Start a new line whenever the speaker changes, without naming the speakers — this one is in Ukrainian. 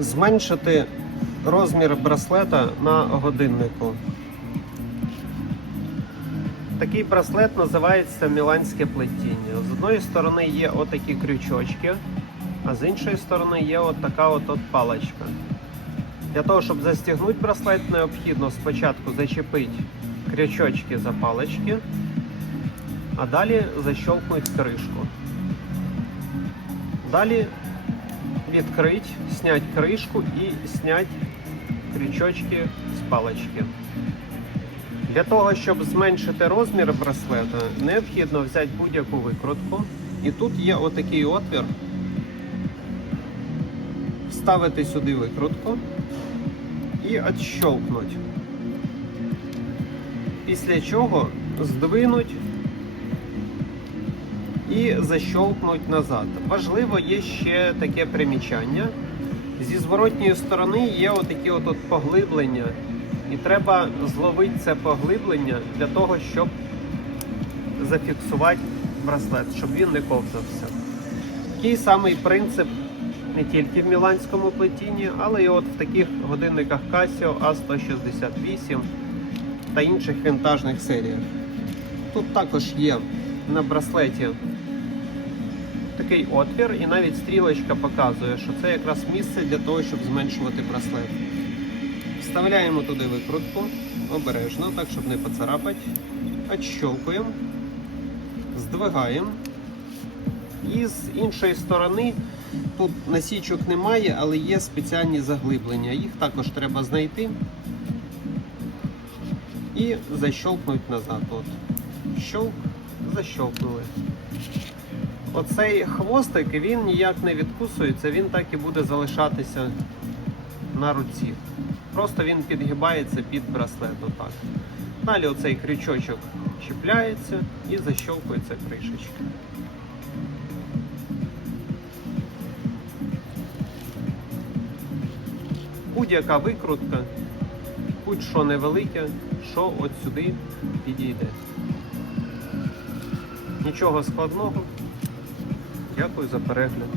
зменшити розмір браслета на годиннику. Такий браслет називається міланське плетіння. З одної сторони є отакі крючочки, а з іншої сторони є от така от, от паличка. Для того, щоб застігнути браслет, необхідно спочатку зачепити крючочки за палички, а далі защелкнути кришку. Далі відкрити, зняти кришку і зняти крючочки з палички. Для того, щоб зменшити розмір браслета, необхідно взяти будь-яку викрутку. І тут є отакий отвір. Вставити сюди викрутку і відщолкнути. Після чого здвинуть і защолкнуть назад. Важливо є ще таке примічання. Зі зворотньої сторони є отакі от, от поглиблення, і треба зловити це поглиблення для того, щоб зафіксувати браслет, щоб він не ковзався. Такий самий принцип не тільки в міланському плетінні, але і от в таких годинниках Casio A168 та інших вінтажних серіях. Тут також є на браслеті такий отвір, і навіть стрілочка показує, що це якраз місце для того, щоб зменшувати браслет. Вставляємо туди викрутку обережно, так щоб не поцарапати. Отщолкуємо, здвигаємо. І з іншої сторони тут насічок немає, але є спеціальні заглиблення. Їх також треба знайти і защолкнути назад. От. Щолк, защолкнули. Оцей хвостик він ніяк не відкусується, він так і буде залишатися на руці. Просто він підгибається під браслет. Отак. Далі оцей крючочок чіпляється і защолкується кришечка. Будь-яка викрутка, будь-що невелике, що от сюди підійде. Нічого складного. Дякую за перегляд.